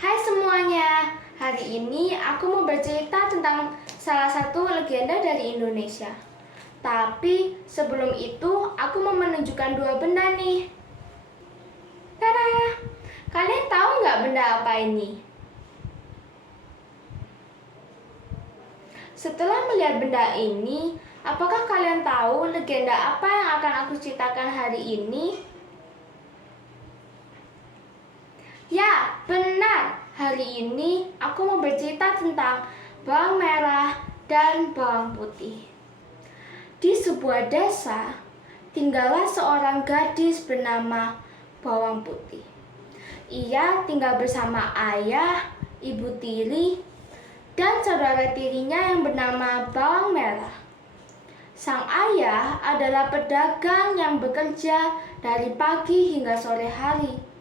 Hai semuanya, hari ini aku mau bercerita tentang salah satu legenda dari Indonesia. Tapi sebelum itu aku mau menunjukkan dua benda nih. Tada! Kalian tahu nggak benda apa ini? Setelah melihat benda ini, apakah kalian tahu legenda apa yang akan aku ceritakan hari ini? Ya, benar. Hari ini aku mau bercerita tentang bawang merah dan bawang putih. Di sebuah desa, tinggallah seorang gadis bernama Bawang Putih. Ia tinggal bersama ayah, ibu tiri, dan saudara tirinya yang bernama Bawang Merah. Sang ayah adalah pedagang yang bekerja dari pagi hingga sore hari.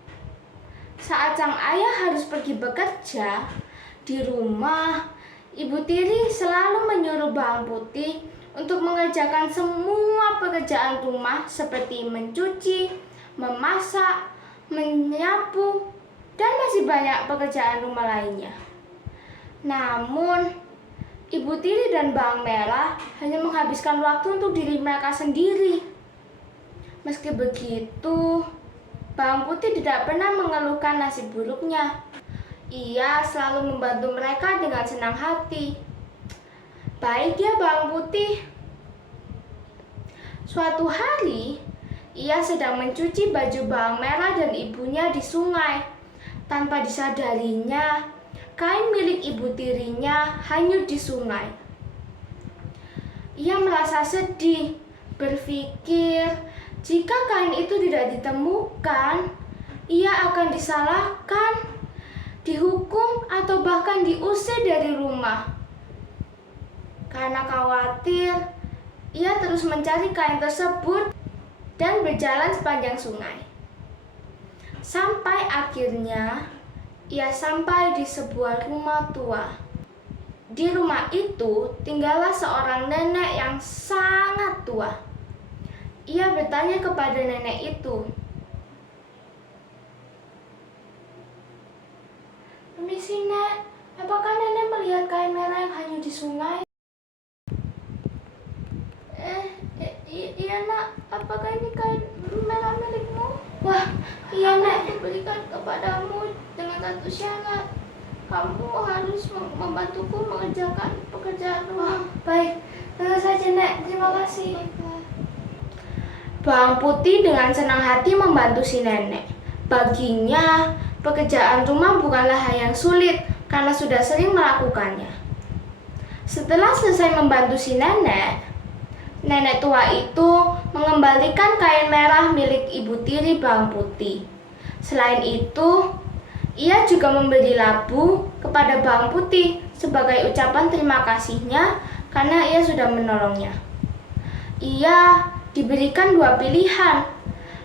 Saat sang ayah harus pergi bekerja, di rumah, ibu tiri selalu menyuruh Bawang Putih untuk mengerjakan semua pekerjaan rumah seperti mencuci, memasak, menyapu, dan masih banyak pekerjaan rumah lainnya. Namun, ibu tiri dan Bawang Merah hanya menghabiskan waktu untuk diri mereka sendiri. Meski begitu, Bawang Putih tidak pernah mengeluhkan nasib buruknya. Ia selalu membantu mereka dengan senang hati. Baik ya Bawang Putih. Suatu hari, ia sedang mencuci baju Bawang Merah dan ibunya di sungai. Tanpa disadarinya, kain milik ibu tirinya hanyut di sungai. Ia merasa sedih, berpikir jika kain itu tidak ditemukan, ia akan disalahkan, dihukum, atau bahkan diusir dari rumah. Karena khawatir, ia terus mencari kain tersebut dan berjalan sepanjang sungai. Sampai akhirnya, ia sampai di sebuah rumah tua. Di rumah itu tinggallah seorang nenek yang sangat tua. Ia bertanya kepada nenek itu, "Permisi, Nek, apakah nenek melihat kain merah yang hanyut di sungai?" Iya nak, apakah ini kain merah milikmu? Wah, iya Nek, aku berikan kepadamu dengan satu syarat. Kamu harus membantuku mengerjakan pekerjaan rumah. Baik, tentu saja Nek, terima kasih. Bawang Putih dengan senang hati membantu si nenek. Baginya, pekerjaan rumah bukanlah hal yang sulit karena sudah sering melakukannya. Setelah selesai membantu si nenek, nenek tua itu mengembalikan kain merah milik ibu tiri Bawang Putih. Selain itu, ia juga memberi labu kepada Bawang Putih sebagai ucapan terima kasihnya karena ia sudah menolongnya. Ia diberikan dua pilihan,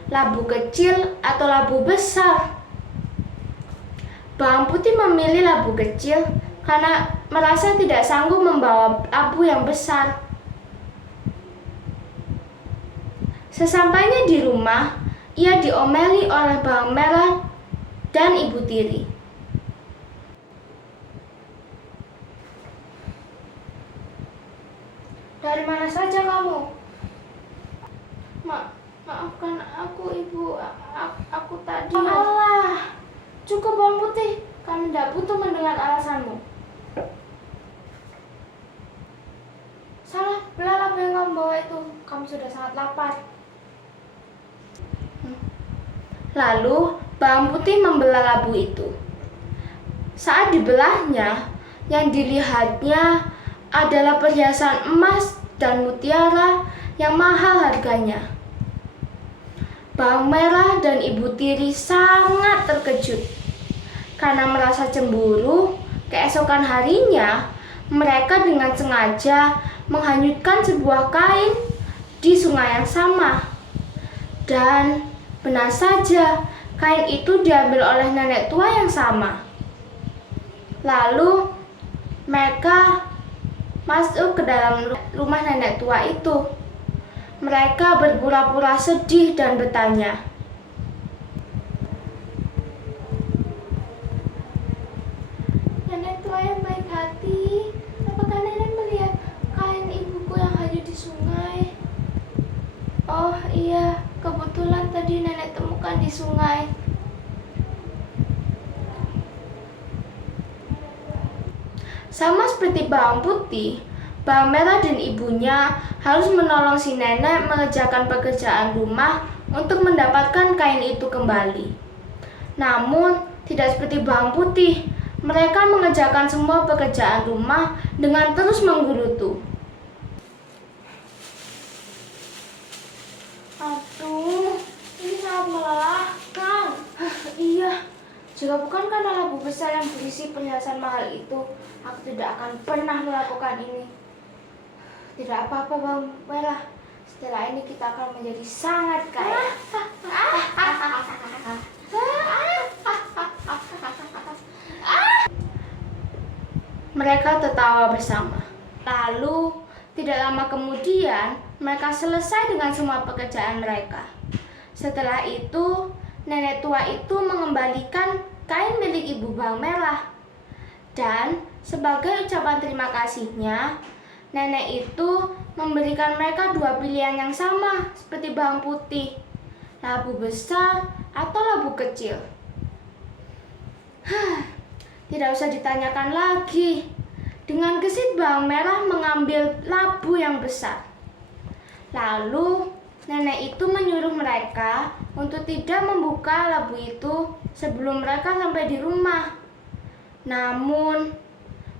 labu kecil atau labu besar. Bawang Putih memilih labu kecil karena merasa tidak sanggup membawa labu yang besar. Sesampainya di rumah, ia diomeli oleh Bawang Merah dan ibu tiri. "Dari mana saja kamu?" Maafkan aku ibu, aku tadi. Alah, cukup Bawang Putih, kami tidak butuh mendengar alasanmu. Sana, belilah apa yang kamu bawa itu, kamu sudah sangat lapar. Lalu, Bawang Putih membelah labu itu. Saat dibelahnya, yang dilihatnya adalah perhiasan emas dan mutiara yang mahal harganya. Bawang Merah dan ibu tiri sangat terkejut. Karena merasa cemburu, keesokan harinya mereka dengan sengaja menghanyutkan sebuah kain di sungai yang sama. Dan benar saja, kain itu diambil oleh nenek tua yang sama. Lalu mereka masuk ke dalam rumah nenek tua itu. Mereka berpura-pura sedih dan bertanya, Oh iya, kebetulan tadi nenek temukan di sungai. Sama seperti bawang putih, bawang merah dan ibunya harus menolong si nenek mengerjakan pekerjaan rumah untuk mendapatkan kain itu kembali. Namun, tidak seperti bawang putih, mereka mengerjakan semua pekerjaan rumah dengan terus menggerutu. Aduh, ini sangat melelahkan. Iya, jika bukan karena labu besar yang berisi perhiasan mahal itu, aku tidak akan pernah melakukan ini. Tidak apa-apa, bawang merah. Setelah ini kita akan menjadi sangat kaya. Mereka tertawa bersama. Lalu, tidak lama kemudian, mereka selesai dengan semua pekerjaan mereka. Setelah itu, nenek tua itu mengembalikan kain milik ibu bawang merah. Dan sebagai ucapan terima kasihnya, nenek itu memberikan mereka dua pilihan yang sama seperti bawang putih, labu besar atau labu kecil. Tidak usah ditanyakan lagi. Dengan gesit bawang merah mengambil labu yang besar. Lalu nenek itu menyuruh mereka untuk tidak membuka labu itu sebelum mereka sampai di rumah. Namun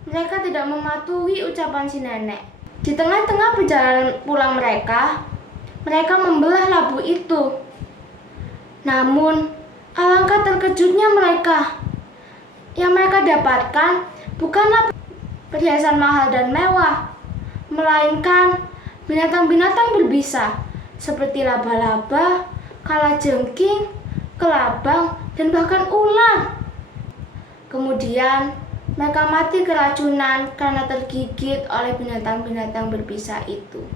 mereka tidak mematuhi ucapan si nenek. Di tengah-tengah perjalanan pulang mereka membelah labu itu. Namun alangkah terkejutnya mereka. Yang mereka dapatkan bukanlah perhiasan mahal dan mewah, melainkan binatang-binatang berbisa seperti laba-laba, kalajengking, kelabang, dan bahkan ular. Kemudian mereka mati keracunan karena tergigit oleh binatang-binatang berbisa itu.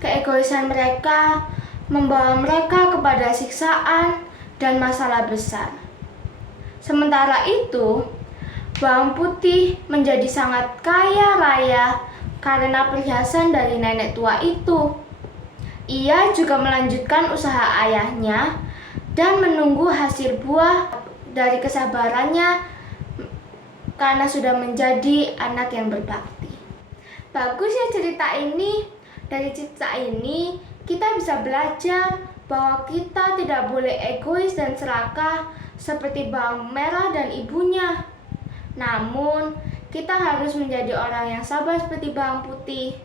Keegoisan mereka membawa mereka kepada siksaan dan masalah besar. Sementara itu, bawang putih menjadi sangat kaya raya karena perhiasan dari nenek tua itu. Ia juga melanjutkan usaha ayahnya dan menunggu hasil buah dari kesabarannya karena sudah menjadi anak yang berbakti. Bagus ya cerita ini. Dari cerita ini kita bisa belajar bahwa kita tidak boleh egois dan serakah seperti bawang merah dan ibunya. Namun, kita harus menjadi orang yang sabar seperti bawang putih.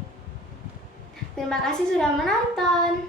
Terima kasih sudah menonton.